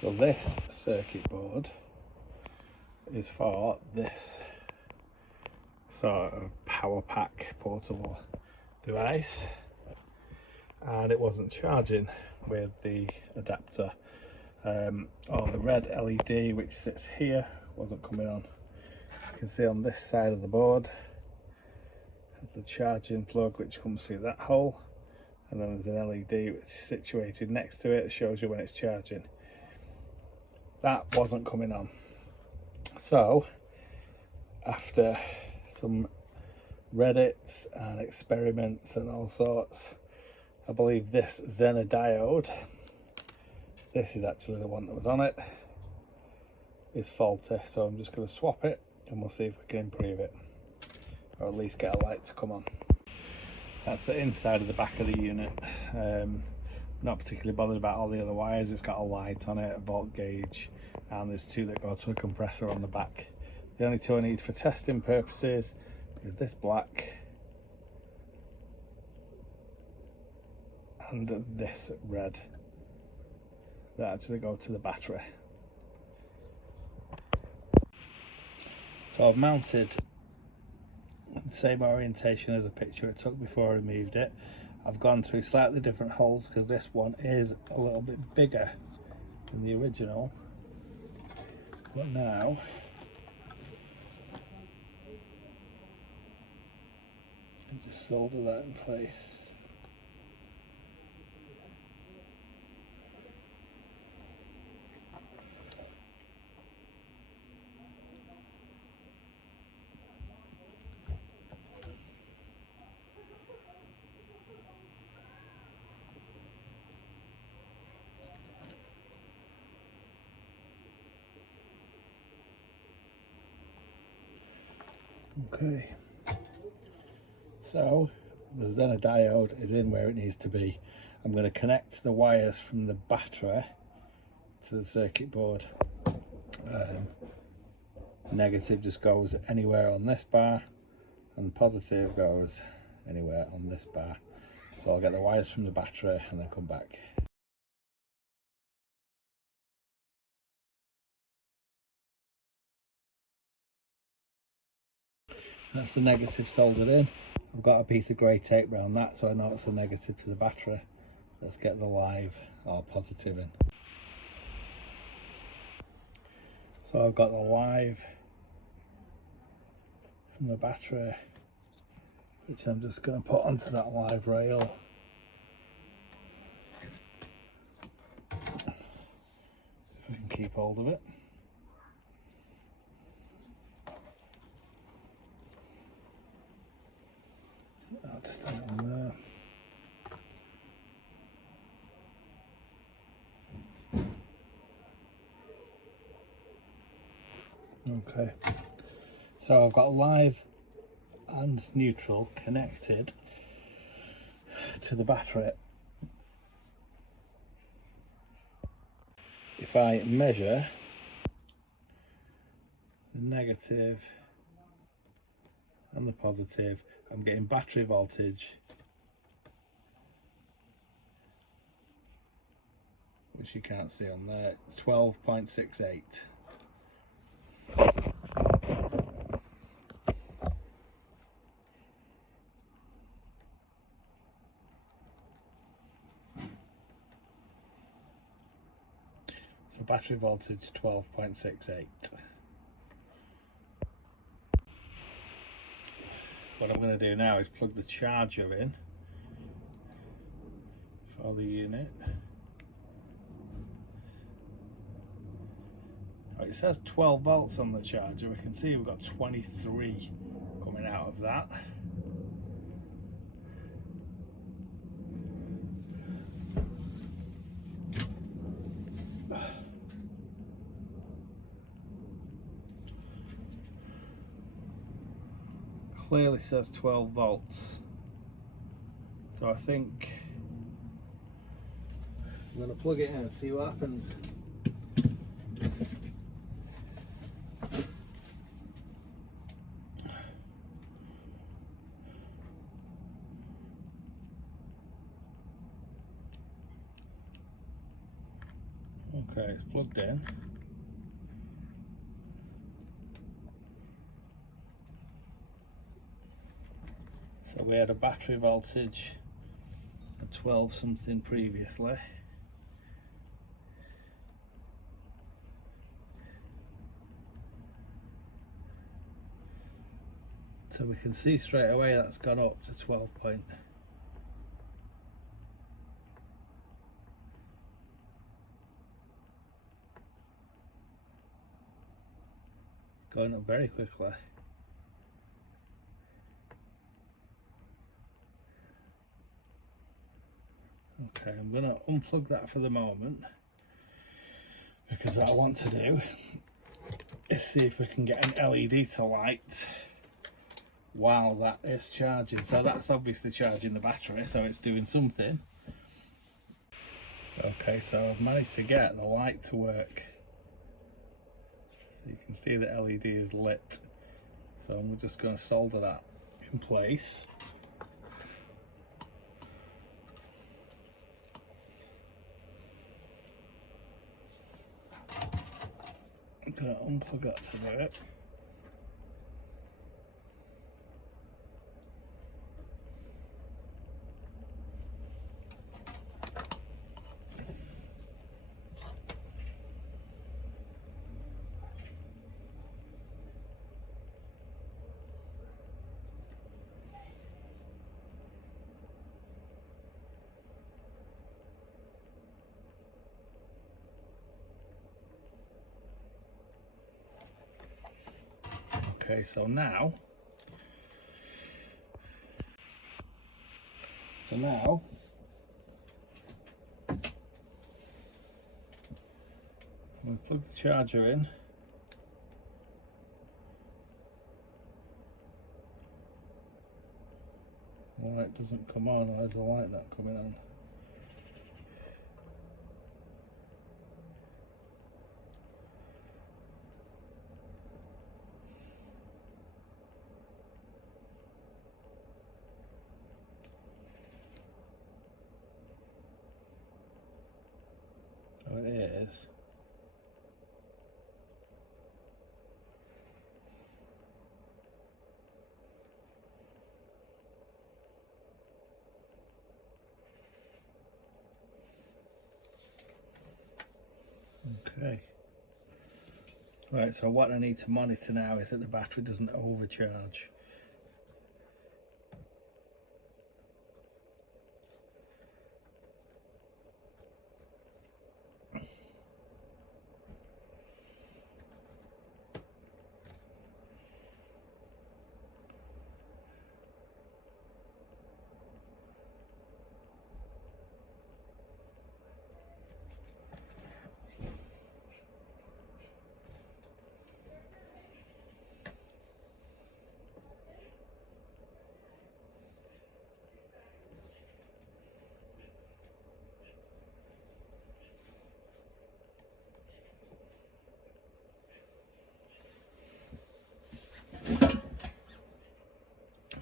So this circuit board is for this sort of power pack portable device, and it wasn't charging with the adapter, or the red LED which sits here wasn't coming on. You can see on this side of the board there's the charging plug which comes through that hole, and then there's an LED which is situated next to it that shows you when it's charging. That wasn't coming on. So after some Reddits and experiments and all sorts, I believe this Zener diode, this is actually the one that was on it, is faulty. So I'm just going to swap it and we'll see if we can improve it, or at least get a light to come on. That's the inside of the back of the unit. Not particularly bothered about all the other wires. It's got a light on it, a volt gauge, and there's two that go to a compressor on the back. The only two I need for testing purposes is this black and this red that actually go to the battery. So I've mounted the same orientation as the picture it took before I removed it. I've gone through slightly different holes because this one is a little bit bigger than the original, but now I just solder that in place. Okay, so the Zener diode is in where it needs to be. I'm going to connect the wires from the battery to the circuit board. Negative just goes anywhere on this bar, and positive goes anywhere on this bar. So I'll get the wires from the battery and then come back. That's the negative soldered in. I've got a piece of grey tape around that so I know it's the negative to the battery. Let's get the live or positive in. So I've got the live from the battery, which I'm just going to put onto that live rail. If I can keep hold of it. That's still on there. Okay, so I've got live and neutral connected to the battery. If I measure the negative and the positive, I'm getting battery voltage, which you can't see on there, 12.68. So battery voltage 12.68. What I'm going to do now is plug the charger in for the unit. Right, it says 12 volts on the charger. We can see we've got 23 coming out of that. Clearly says 12 volts. So I think I'm going to plug it in and see what happens. Okay, it's plugged in. So we had a battery voltage of 12 something previously. So we can see straight away that's gone up to 12 point. Going up very quickly. Okay, I'm going to unplug that for the moment, because what I want to do is see if we can get an LED to light while that is charging. So that's obviously charging the battery, so it's doing something. Okay, so I've managed to get the light to work. So you can see the LED is lit. So I'm just going to solder that in place. I'm going to unplug that to work. Okay, so now I'm going to plug the charger in. The light doesn't come on, there's the light not coming on. So it is. Okay. Right, so what I need to monitor now is that the battery doesn't overcharge.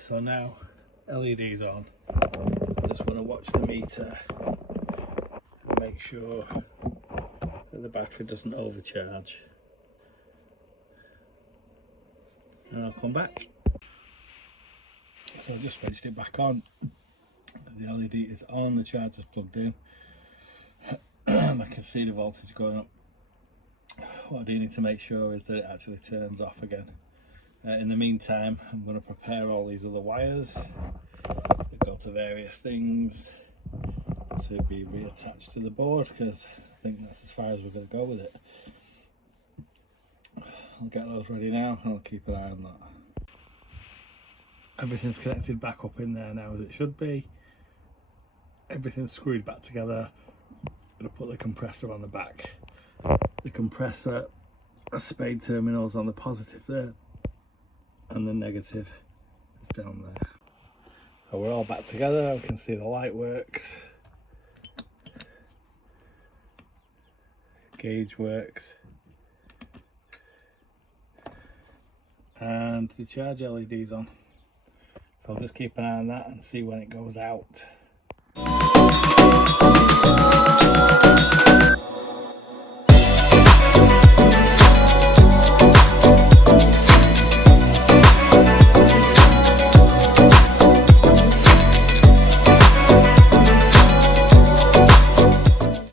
So now LED's on. I just want to watch the meter and make sure that the battery doesn't overcharge. And I'll come back. So I just switched it back on. The LED is on, the charger's plugged in. I can see the voltage going up. What I do need to make sure is that it actually turns off again. In the meantime, I'm going to prepare all these other wires that go to various things to be reattached to the board, because I think that's as far as we're going to go with it. I'll get those ready now and I'll keep an eye on that. Everything's connected back up in there now as it should be. Everything's screwed back together. I'm going to put the compressor on the back. The compressor has spade terminals on the positive there, and the negative is down there. So we're all back together. We can see the light works, gauge works, and the charge LED's on. So I'll just keep an eye on that and see when it goes out.